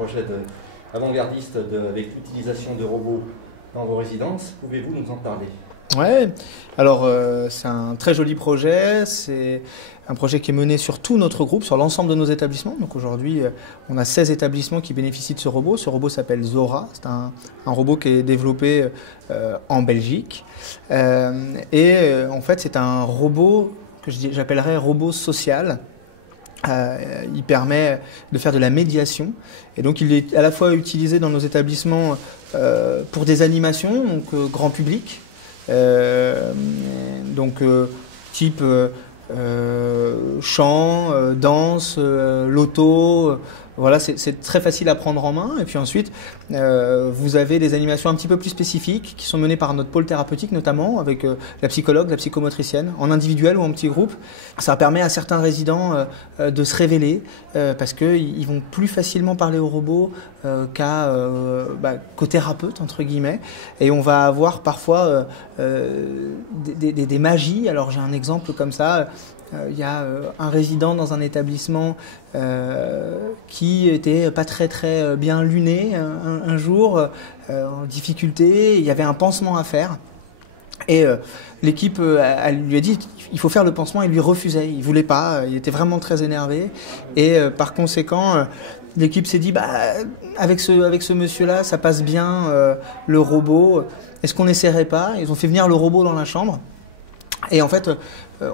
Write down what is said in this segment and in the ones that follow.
projet avant-gardiste avec l'utilisation de robots dans vos résidences. Pouvez-vous nous en parler? Ouais, alors c'est un très joli projet, c'est un projet qui est mené sur tout notre groupe, sur l'ensemble de nos établissements. Donc aujourd'hui, on a 16 établissements qui bénéficient de ce robot. Ce robot s'appelle Zora, c'est un robot qui est développé en Belgique. En fait, c'est un robot que j'appellerais robot social. Il permet de faire de la médiation et donc il est à la fois utilisé dans nos établissements pour des animations, donc grand public, type chant, danse, loto. Voilà, c'est très facile à prendre en main. Et puis ensuite, vous avez des animations un petit peu plus spécifiques qui sont menées par notre pôle thérapeutique, notamment avec la psychologue, la psychomotricienne, en individuel ou en petit groupe. Ça permet à certains résidents de se révéler parce qu'ils vont plus facilement parler au robot qu'au thérapeute, entre guillemets. Et on va avoir parfois des magies. Alors j'ai un exemple comme ça. Il y a un résident dans un établissement qui était pas très bien luné un jour, en difficulté. Il y avait un pansement à faire et l'équipe lui a dit il faut faire le pansement. Il lui refusait, il voulait pas, il était vraiment très énervé et par conséquent l'équipe s'est dit avec ce monsieur-là ça passe bien le robot. Est-ce qu'on n'essaierait pas? Ils ont fait venir le robot dans la chambre. Et en fait,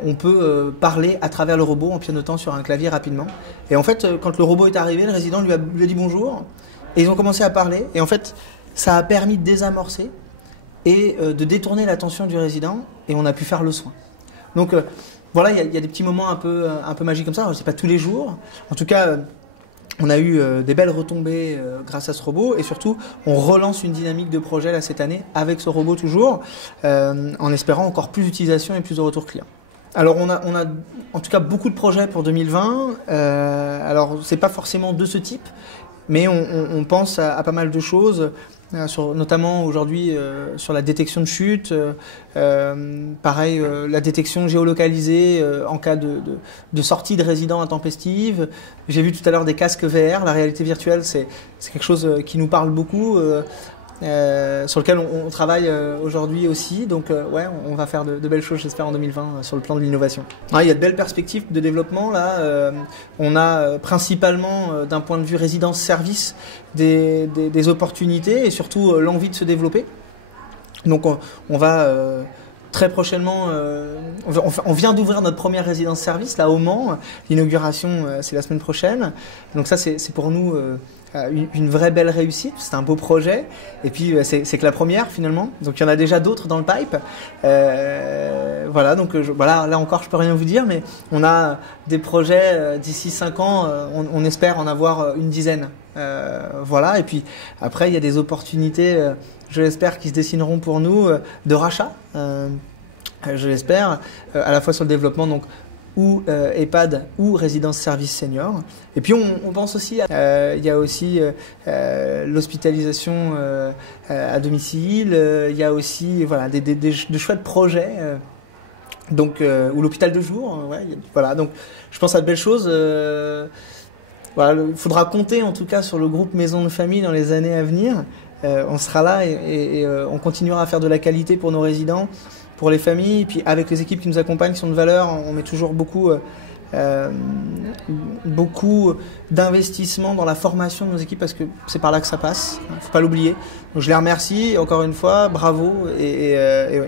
on peut parler à travers le robot en pianotant sur un clavier rapidement. Et en fait, quand le robot est arrivé, le résident lui a dit bonjour. Et ils ont commencé à parler. Et en fait, ça a permis de désamorcer et de détourner l'attention du résident. Et on a pu faire le soin. Donc voilà, il y a des petits moments un peu magiques comme ça. Alors, c'est pas tous les jours. En tout cas, on a eu des belles retombées grâce à ce robot et surtout on relance une dynamique de projet là, cette année avec ce robot toujours en espérant encore plus d'utilisation et plus de retours clients. Alors on a en tout cas beaucoup de projets pour 2020, alors c'est pas forcément de ce type mais on pense à pas mal de choses. Notamment aujourd'hui sur la détection de chute, pareil la détection géolocalisée en cas de sortie de résidents intempestive. J'ai vu tout à l'heure des casques VR, la réalité virtuelle c'est quelque chose qui nous parle beaucoup, sur lequel on travaille aujourd'hui aussi, donc ouais, on va faire de belles choses j'espère en 2020 sur le plan de l'innovation. Il y a de belles perspectives de développement là, on a principalement d'un point de vue résidence-service des opportunités et surtout l'envie de se développer. Donc on va très prochainement, on vient d'ouvrir notre première résidence-service là au Mans, l'inauguration c'est la semaine prochaine, donc ça c'est pour nous une vraie belle réussite, c'est un beau projet et puis c'est que la première finalement, donc il y en a déjà d'autres dans le pipe. Voilà, donc voilà, là encore je peux rien vous dire mais on a des projets d'ici 5 ans, on espère en avoir une dizaine. Voilà, et puis après il y a des opportunités, je l'espère, qui se dessineront pour nous de rachat, je l'espère, à la fois sur le développement donc ou EHPAD ou résidence service senior. Et puis on pense aussi, il y a aussi l'hospitalisation à domicile, il y a aussi voilà, de chouettes projets, ou l'hôpital de jour, ouais, voilà, donc je pense à de belles choses. Voilà, il faudra compter en tout cas sur le groupe Maison de Famille dans les années à venir. On sera là et on continuera à faire de la qualité pour nos résidents, pour les familles, et puis avec les équipes qui nous accompagnent, qui sont de valeur, on met toujours beaucoup d'investissement dans la formation de nos équipes parce que c'est par là que ça passe, il ne faut pas l'oublier. Donc je les remercie, encore une fois, bravo et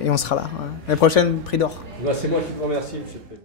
on sera là. L'année prochaine, prix d'or. C'est moi qui vous remercie, monsieur le Président.